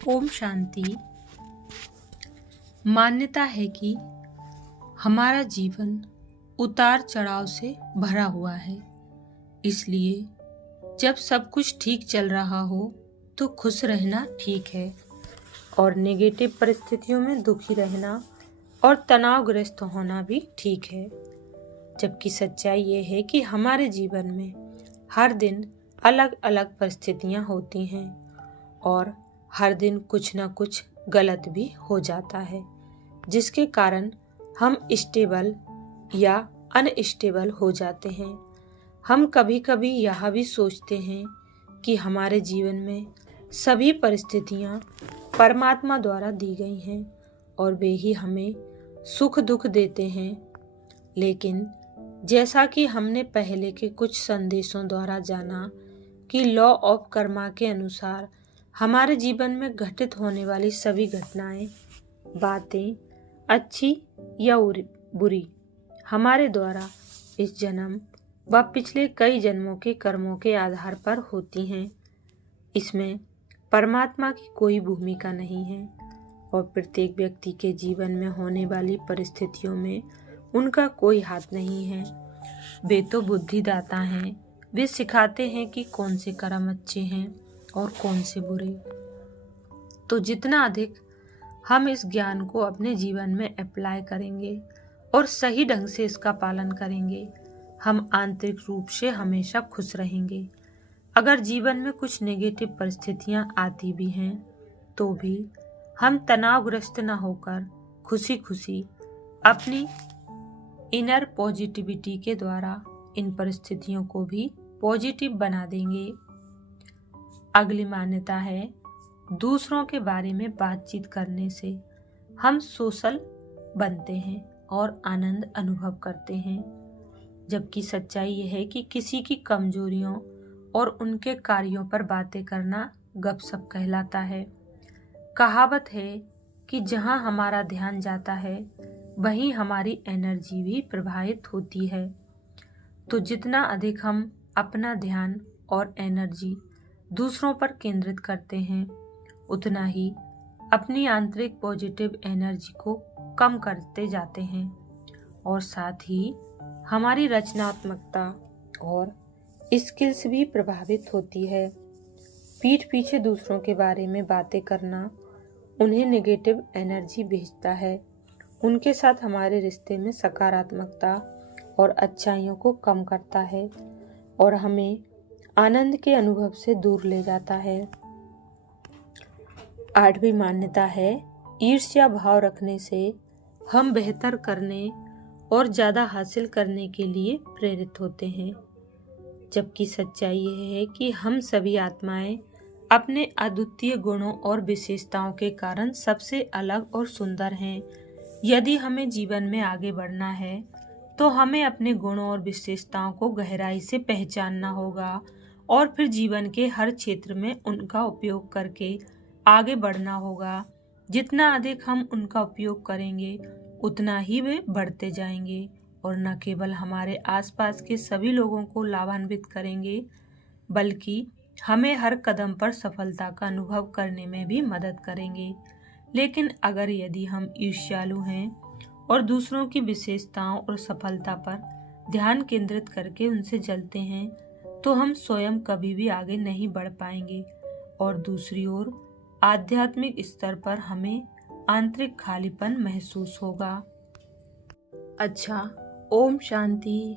ओम शांति। मान्यता है कि हमारा जीवन उतार चढ़ाव से भरा हुआ है, इसलिए जब सब कुछ ठीक चल रहा हो तो खुश रहना ठीक है और नेगेटिव परिस्थितियों में दुखी रहना और तनावग्रस्त होना भी ठीक है। जबकि सच्चाई ये है कि हमारे जीवन में हर दिन अलग अलग परिस्थितियां होती हैं और हर दिन कुछ ना कुछ गलत भी हो जाता है, जिसके कारण हम स्टेबल या अनस्टेबल हो जाते हैं। हम कभी कभी यह भी सोचते हैं कि हमारे जीवन में सभी परिस्थितियां परमात्मा द्वारा दी गई हैं और वे ही हमें सुख दुख देते हैं। लेकिन जैसा कि हमने पहले के कुछ संदेशों द्वारा जाना कि लॉ ऑफ कर्मा के अनुसार हमारे जीवन में घटित होने वाली सभी घटनाएं, बातें, अच्छी या बुरी, हमारे द्वारा इस जन्म व पिछले कई जन्मों के कर्मों के आधार पर होती हैं। इसमें परमात्मा की कोई भूमिका नहीं है और प्रत्येक व्यक्ति के जीवन में होने वाली परिस्थितियों में उनका कोई हाथ नहीं है। वे तो बुद्धिदाता हैं। वे सिखाते हैं कि कौन से कर्म अच्छे हैं और कौन से बुरे। तो जितना अधिक हम इस ज्ञान को अपने जीवन में अप्लाई करेंगे और सही ढंग से इसका पालन करेंगे, हम आंतरिक रूप से हमेशा खुश रहेंगे। अगर जीवन में कुछ नेगेटिव परिस्थितियां आती भी हैं तो भी हम तनावग्रस्त न होकर खुशी खुशी अपनी इनर पॉजिटिविटी के द्वारा इन परिस्थितियों को भी पॉजिटिव बना देंगे। अगली मान्यता है, दूसरों के बारे में बातचीत करने से हम सोशल बनते हैं और आनंद अनुभव करते हैं। जबकि सच्चाई यह है कि किसी की कमजोरियों और उनके कार्यों पर बातें करना गपशप कहलाता है। कहावत है कि जहां हमारा ध्यान जाता है वहीं हमारी एनर्जी भी प्रभावित होती है। तो जितना अधिक हम अपना ध्यान और एनर्जी दूसरों पर केंद्रित करते हैं, उतना ही अपनी आंतरिक पॉजिटिव एनर्जी को कम करते जाते हैं और साथ ही हमारी रचनात्मकता और स्किल्स भी प्रभावित होती है। पीठ पीछे दूसरों के बारे में बातें करना उन्हें नेगेटिव एनर्जी भेजता है, उनके साथ हमारे रिश्ते में सकारात्मकता और अच्छाइयों को कम करता है और हमें आनंद के अनुभव से दूर ले जाता है। 8वीं मान्यता है, ईर्ष्या भाव रखने से हम बेहतर करने और ज़्यादा हासिल करने के लिए प्रेरित होते हैं। जबकि सच्चाई यह है कि हम सभी आत्माएं अपने अद्वितीय गुणों और विशेषताओं के कारण सबसे अलग और सुंदर हैं। यदि हमें जीवन में आगे बढ़ना है तो हमें अपने गुणों और विशेषताओं को गहराई से पहचानना होगा और फिर जीवन के हर क्षेत्र में उनका उपयोग करके आगे बढ़ना होगा। जितना अधिक हम उनका उपयोग करेंगे उतना ही वे बढ़ते जाएंगे और न केवल हमारे आसपास के सभी लोगों को लाभान्वित करेंगे, बल्कि हमें हर कदम पर सफलता का अनुभव करने में भी मदद करेंगे। लेकिन अगर यदि हम ईर्ष्यालु हैं और दूसरों की विशेषताओं और सफलता पर ध्यान केंद्रित करके उनसे जलते हैं तो हम स्वयं कभी भी आगे नहीं बढ़ पाएंगे और दूसरी ओर आध्यात्मिक स्तर पर हमें आंतरिक खालीपन महसूस होगा। अच्छा, ओम शांति।